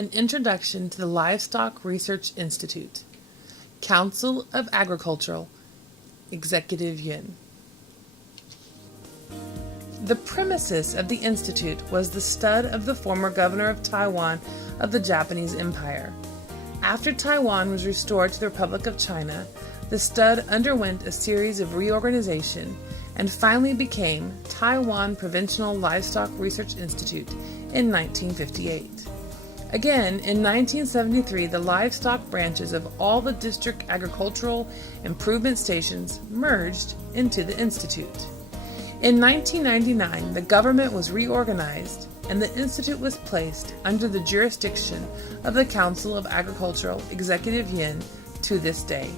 An Introduction to the Livestock Research Institute. Council of Agricultural, Executive Yuan. The premises of the institute was the stud of the former governor of Taiwan of the Japanese Empire. After Taiwan was restored to the Republic of China, the stud underwent a series of reorganization and finally became Taiwan Provincial Livestock Research Institute in 1958. Again, in 1973, the livestock branches of all the district agricultural improvement stations merged into the institute. In 1999, the government was reorganized and the institute was placed under the jurisdiction of the Council of Agricultural Executive Yuan to this day.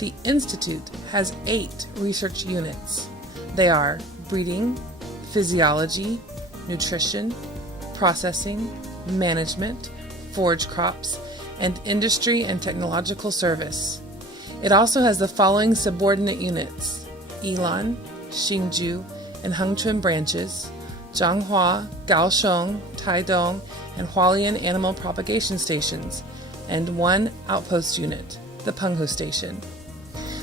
The institute has 8 research units. They are breeding, physiology, nutrition, processing, management, forage crops, and industry and technological service. It also has the following subordinate units: Yilan, Hsinchu, and Hengchun branches, Zhanghua, Kaohsiung, Taidong, and Hualien animal propagation stations, and 1 outpost unit, the Penghu station.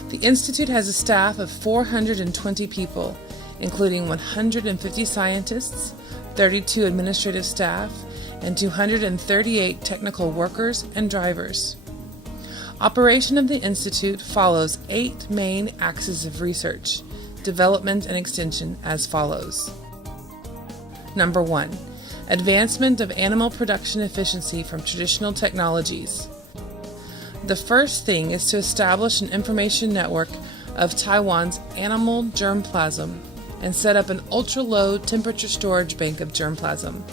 The institute has a staff of 420 people, including 150 scientists, 32 administrative staff, and 238 technical workers and drivers. Operation of the institute follows 8 main axes of research, development, and extension as follows. Number 1. Advancement of animal production efficiency from traditional technologies. The first thing is to establish an information network of Taiwan's animal germplasm and set up an ultra-low temperature storage bank of germplasm.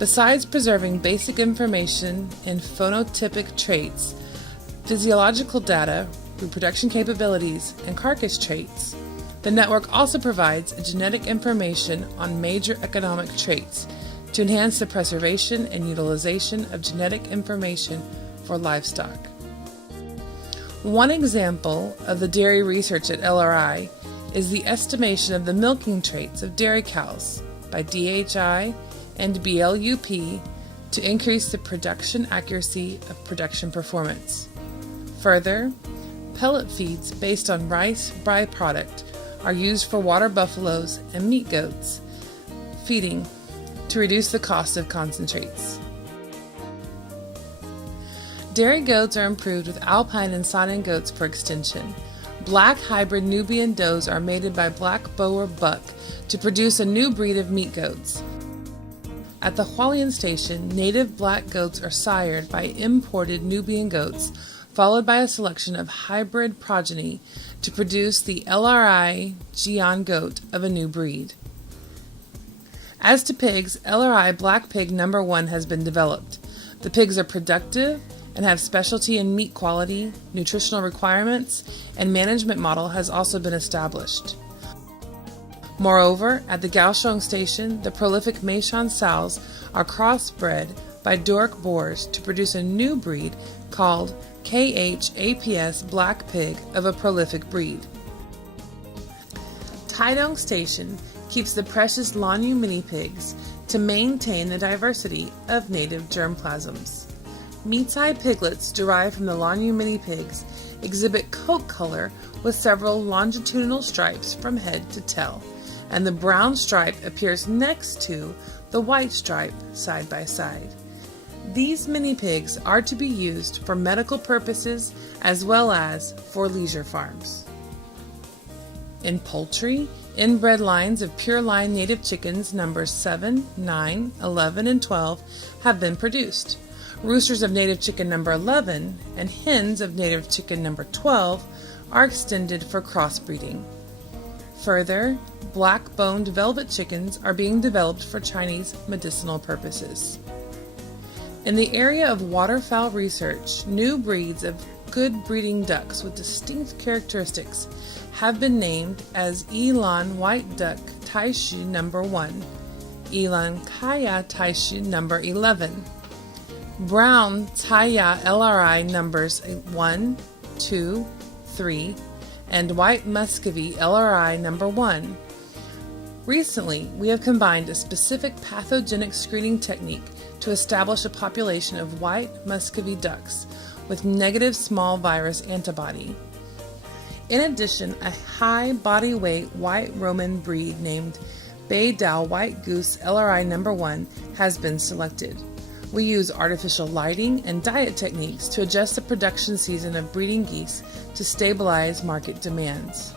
Besides preserving basic information in phenotypic traits, physiological data, reproduction capabilities, and carcass traits, the network also provides genetic information on major economic traits to enhance the preservation and utilization of genetic information for livestock. One example of the dairy research at LRI is the estimation of the milking traits of dairy cows by DHI and BLUP to increase the production accuracy of production performance. Further, pellet feeds based on rice byproduct are used for water buffaloes and meat goats feeding to reduce the cost of concentrates. Dairy goats are improved with alpine and Saanen goats for extension. Black hybrid Nubian does are mated by black Boer buck to produce a new breed of meat goats. At the Hualien station, native black goats are sired by imported Nubian goats, followed by a selection of hybrid progeny to produce the LRI Jian goat of a new breed. As to pigs, LRI Black Pig No. 1 has been developed. The pigs are productive and have specialty in meat quality, nutritional requirements, and management model has also been established. Moreover, at the Kaohsiung station, the prolific Meishan sows are crossbred by Doric boars to produce a new breed called KH-APS Black Pig of a prolific breed. Taidong station keeps the precious Lanyu mini pigs to maintain the diversity of native germplasms. Meat-eyed piglets derived from the Lanyu mini pigs exhibit coat color with several longitudinal stripes from head to tail, and the brown stripe appears next to the white stripe side by side. These mini pigs are to be used for medical purposes as well as for leisure farms. In poultry, inbred lines of pure line native chickens numbers 7, 9, 11, and 12 have been produced. Roosters of native chicken number 11 and hens of native chicken number 12 are extended for crossbreeding. Further, black-boned velvet chickens are being developed for Chinese medicinal purposes. In the area of waterfowl research, new breeds of good breeding ducks with distinct characteristics have been named as Yilan White Duck Taishu No. 1, Yilan Kaya Taishu No. 11, Brown Taiya LRI numbers 1, 2, 3, and White Muscovy LRI No. 1. Recently, we have combined a specific pathogenic screening technique to establish a population of white Muscovy ducks with negative small virus antibody. In addition, a high body weight white Roman breed named Bay-Dow White Goose LRI No. 1 has been selected. We use artificial lighting and diet techniques to adjust the production season of breeding geese to stabilize market demands.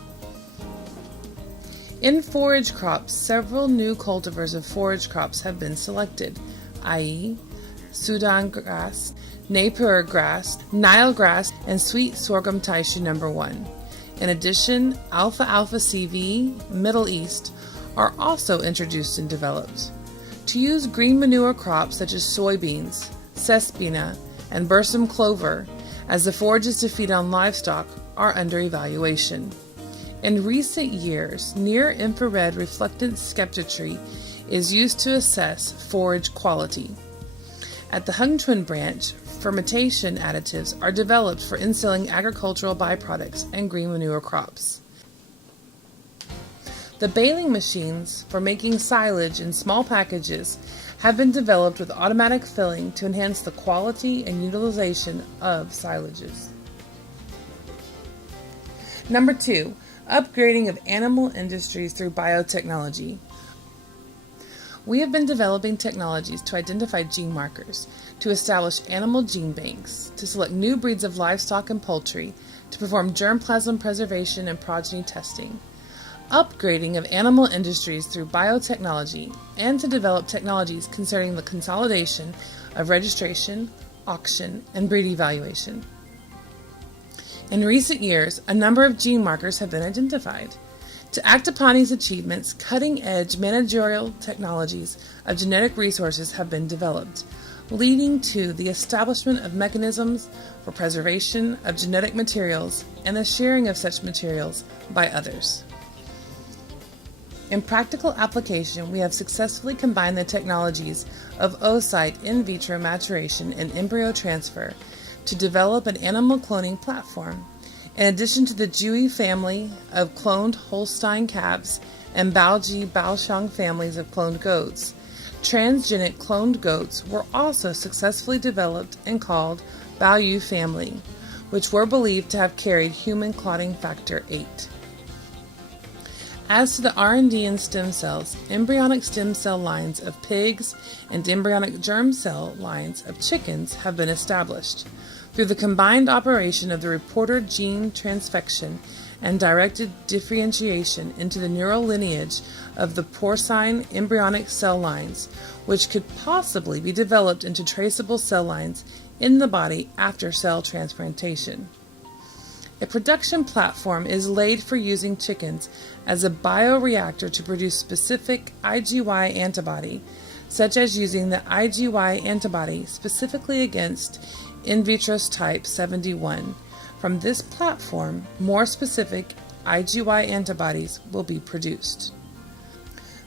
In forage crops, several new cultivars of forage crops have been selected, i.e., Sudan grass, Napier grass, Nile grass, and sweet sorghum tissue No. 1. In addition, Alfalfa CV, Middle East, are also introduced and developed. To use green manure crops such as soybeans, sespina, and bursum clover as the forages to feed on livestock are under evaluation. In recent years, near-infrared reflectance spectrometry is used to assess forage quality. At the Hung Twin branch, fermentation additives are developed for instilling agricultural byproducts and green manure crops. The baling machines for making silage in small packages have been developed with automatic filling to enhance the quality and utilization of silages. Number 2, upgrading of animal industries through biotechnology. We have been developing technologies to identify gene markers, to establish animal gene banks, to select new breeds of livestock and poultry, to perform germplasm preservation and progeny testing. Upgrading of animal industries through biotechnology, and to develop technologies concerning the consolidation of registration, auction, and breed evaluation. In recent years, a number of gene markers have been identified. To act upon these achievements, cutting-edge managerial technologies of genetic resources have been developed, leading to the establishment of mechanisms for preservation of genetic materials and the sharing of such materials by others. In practical application, we have successfully combined the technologies of oocyte in vitro maturation and embryo transfer to develop an animal cloning platform. In addition to the Jiui family of cloned Holstein calves and Baoji Baoshang families of cloned goats, transgenic cloned goats were also successfully developed and called Baoyu family, which were believed to have carried human clotting factor 8. As to the R&D in stem cells, embryonic stem cell lines of pigs and embryonic germ cell lines of chickens have been established. Through the combined operation of the reporter gene transfection and directed differentiation into the neural lineage of the porcine embryonic cell lines, which could possibly be developed into traceable cell lines in the body after cell transplantation. A production platform is laid for using chickens as a bioreactor to produce specific IgY antibody, such as using the IgY antibody specifically against in vitre's type 71. From this platform, more specific IgY antibodies will be produced.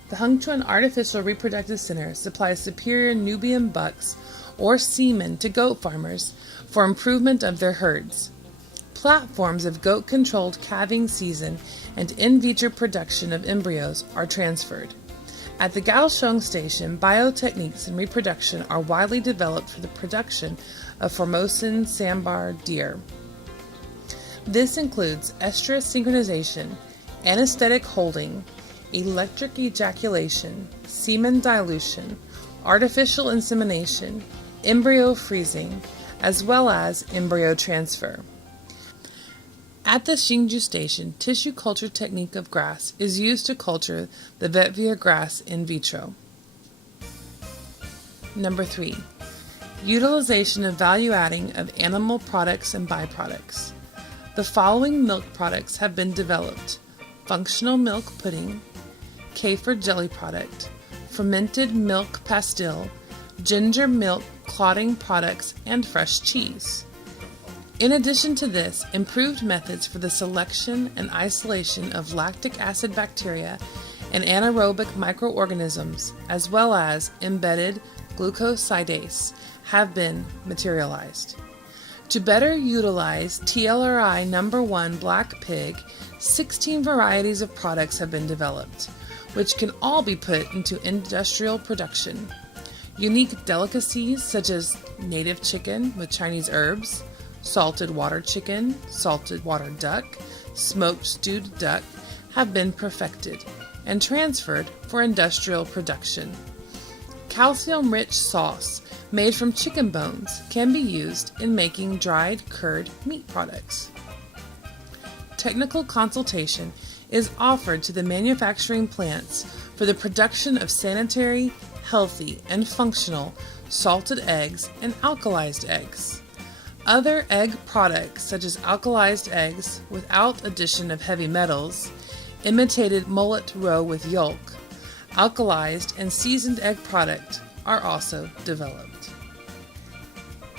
The Hung Twin Artificial Reproductive Center supplies superior Nubian bucks or semen to goat farmers for improvement of their herds. Platforms of goat-controlled calving season and in vitro production of embryos are transferred. At the Kaohsiung station, biotechniques in reproduction are widely developed for the production of Formosan sambar deer. This includes estrus synchronization, anesthetic holding, electric ejaculation, semen dilution, artificial insemination, embryo freezing, as well as embryo transfer. At the Hsinchu station, tissue culture technique of grass is used to culture the vetiver grass in vitro. Number 3. Utilization of value-adding of animal products and byproducts. The following milk products have been developed: functional milk pudding, kefir jelly product, fermented milk pastille, ginger milk clotting products, and fresh cheese. In addition to this, improved methods for the selection and isolation of lactic acid bacteria and anaerobic microorganisms, as well as embedded glucosidase, have been materialized. To better utilize TLRI No. 1 black pig, 16 varieties of products have been developed. which can all be put into industrial production. Unique delicacies such as native chicken with Chinese herbs, salted water chicken, salted water duck, smoked stewed duck have been perfected and transferred for industrial production. Calcium-rich sauce made from chicken bones can be used in making dried curd meat products. Technical consultation is offered to the manufacturing plants for the production of sanitary, healthy, and functional salted eggs and alkalized eggs. Other egg products such as alkalized eggs without addition of heavy metals, imitated mullet roe with yolk, alkalized and seasoned egg product are also developed.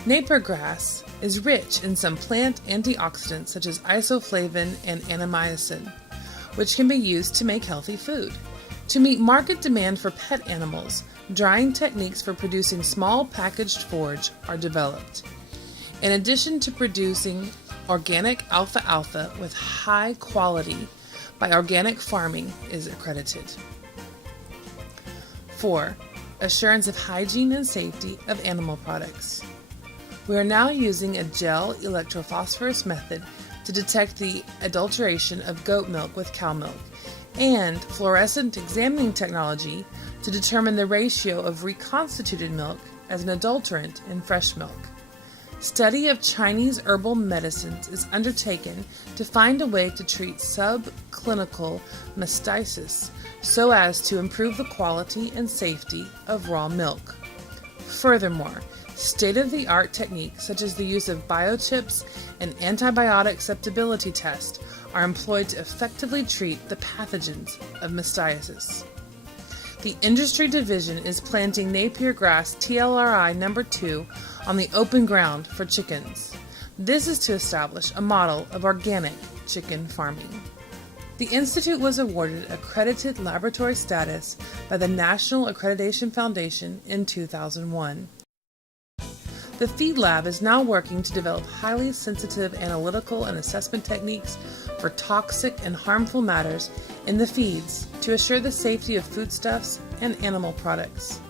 Napier grass is rich in some plant antioxidants such as isoflavin and annamycin, which can be used to make healthy food. To meet market demand for pet animals, drying techniques for producing small packaged forage are developed. In addition to producing organic alfalfa with high quality by organic farming is accredited. 4. Assurance of hygiene and safety of animal products. We are now using a gel electrophosphorus method to detect the adulteration of goat milk with cow milk, and fluorescent examining technology to determine the ratio of reconstituted milk as an adulterant in fresh milk. Study of Chinese herbal medicines is undertaken to find a way to treat subclinical mastitis so as to improve the quality and safety of raw milk. Furthermore, state-of-the-art techniques such as the use of biochips and antibiotic susceptibility tests are employed to effectively treat the pathogens of mastitis. The industry division is planting Napier grass TLRI number 2 on the open ground for chickens. This is to establish a model of organic chicken farming. The Institute was awarded accredited laboratory status by the National Accreditation Foundation in 2001. The Feed Lab is now working to develop highly sensitive analytical and assessment techniques for toxic and harmful matters in the feeds to assure the safety of foodstuffs and animal products.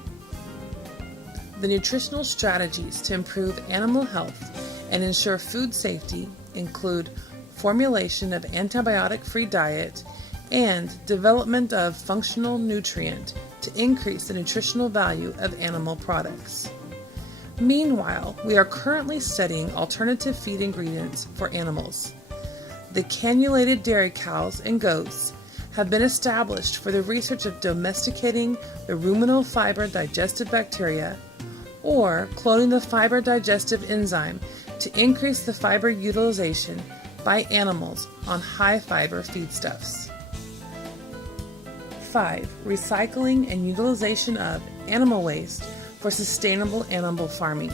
The nutritional strategies to improve animal health and ensure food safety include formulation of antibiotic-free diet and development of functional nutrient to increase the nutritional value of animal products. Meanwhile, we are currently studying alternative feed ingredients for animals. The cannulated dairy cows and goats have been established for the research of domesticating the ruminal fiber digestive bacteria or cloning the fiber digestive enzyme to increase the fiber utilization by animals on high fiber feedstuffs. 5. Recycling and utilization of animal waste for sustainable animal farming.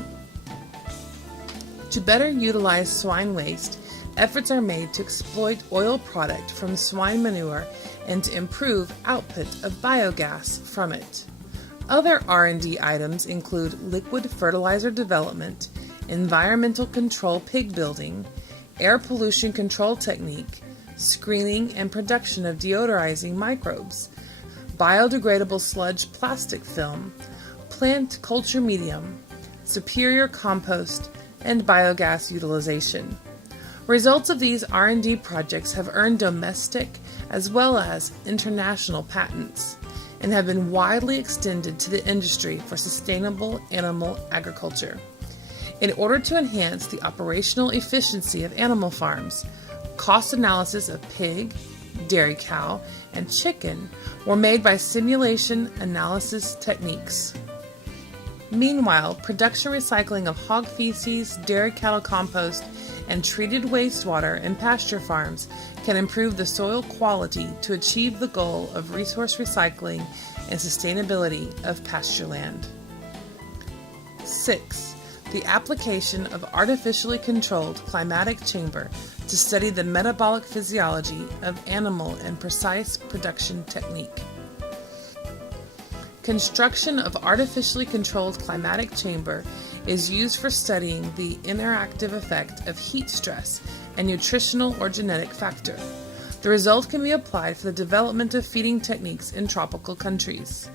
To better utilize swine waste, efforts are made to exploit oil product from swine manure and to improve output of biogas from it. Other R&D items include liquid fertilizer development, environmental control pig building, air pollution control technique, screening and production of deodorizing microbes, biodegradable sludge plastic film, plant culture medium, superior compost, and biogas utilization. Results of these R&D projects have earned domestic as well as international patents and have been widely extended to the industry for sustainable animal agriculture. In order to enhance the operational efficiency of animal farms, cost analysis of pig, dairy cow, and chicken were made by simulation analysis techniques. Meanwhile, production recycling of hog feces, dairy cattle compost, and treated wastewater in pasture farms can improve the soil quality to achieve the goal of resource recycling and sustainability of pasture land. 6. The application of artificially controlled climatic chamber to study the metabolic physiology of animal and precise production technique. Construction of artificially controlled climatic chamber is used for studying the interactive effect of heat stress and nutritional or genetic factor. The result can be applied for the development of feeding techniques in tropical countries.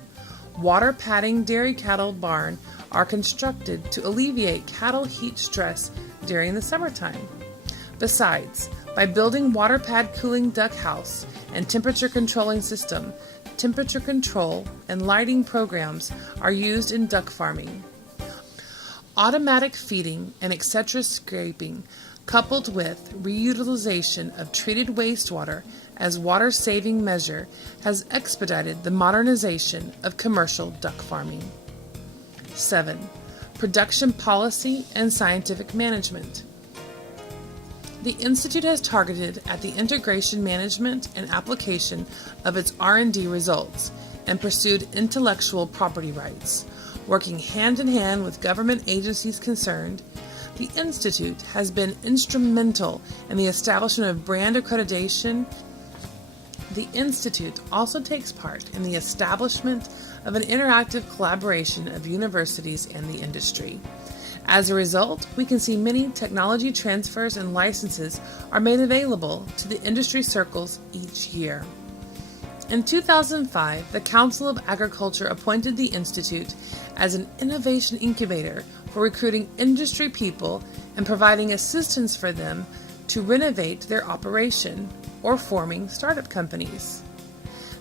Water padding dairy cattle barns are constructed to alleviate cattle heat stress during the summertime. Besides, by building water pad cooling duck house and temperature controlling system, temperature control and lighting programs are used in duck farming. Automatic feeding and etc. scraping, coupled with reutilization of treated wastewater as water-saving measure, has expedited the modernization of commercial duck farming. 7. Production policy and scientific management. The Institute has targeted at the integration, management, and application of its R&D results and pursued intellectual property rights. Working hand in hand with government agencies concerned, the Institute has been instrumental in the establishment of brand accreditation. The Institute also takes part in the establishment of an interactive collaboration of universities and the industry. As a result, we can see many technology transfers and licenses are made available to the industry circles each year. In 2005, the Council of Agriculture appointed the Institute as an innovation incubator for recruiting industry people and providing assistance for them to renovate their operation or forming startup companies.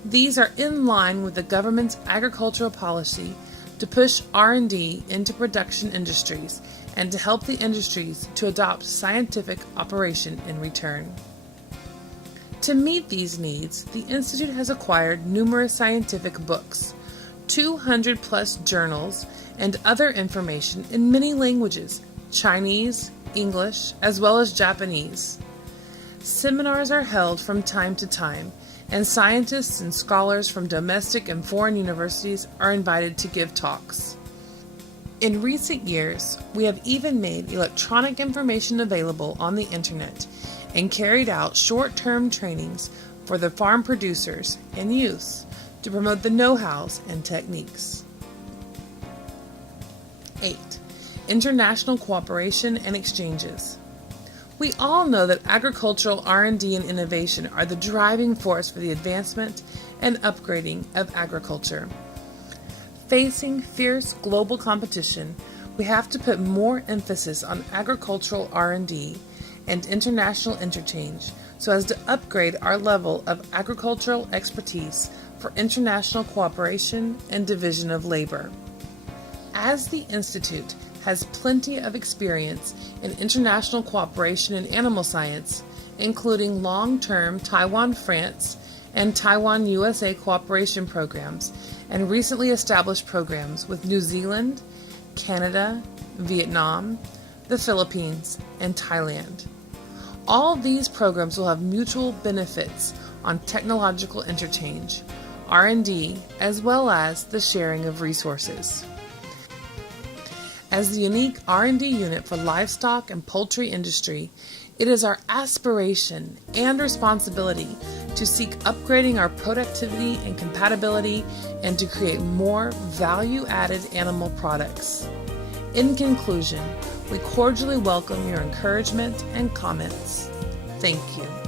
These are in line with the government's agricultural policy to push R&D into production industries and to help the industries to adopt scientific operation in return. To meet these needs, the Institute has acquired numerous scientific books, 200 plus journals, and other information in many languages, Chinese, English, as well as Japanese. Seminars are held from time to time, and scientists and scholars from domestic and foreign universities are invited to give talks. In recent years, we have even made electronic information available on the internet and carried out short-term trainings for the farm producers and youth to promote the know-hows and techniques. 8. International cooperation and exchanges. We all know that agricultural R&D and innovation are the driving force for the advancement and upgrading of agriculture. Facing fierce global competition, we have to put more emphasis on agricultural R&D and international interchange so as to upgrade our level of agricultural expertise for international cooperation and division of labor. As the Institute has plenty of experience in international cooperation in animal science, including long-term Taiwan-France and Taiwan-USA cooperation programs, and recently established programs with New Zealand, Canada, Vietnam, the Philippines, and Thailand. All these programs will have mutual benefits on technological interchange, R&D, as well as the sharing of resources. As the unique R&D unit for livestock and poultry industry, it is our aspiration and responsibility to seek upgrading our productivity and compatibility and to create more value-added animal products. In conclusion, we cordially welcome your encouragement and comments. Thank you.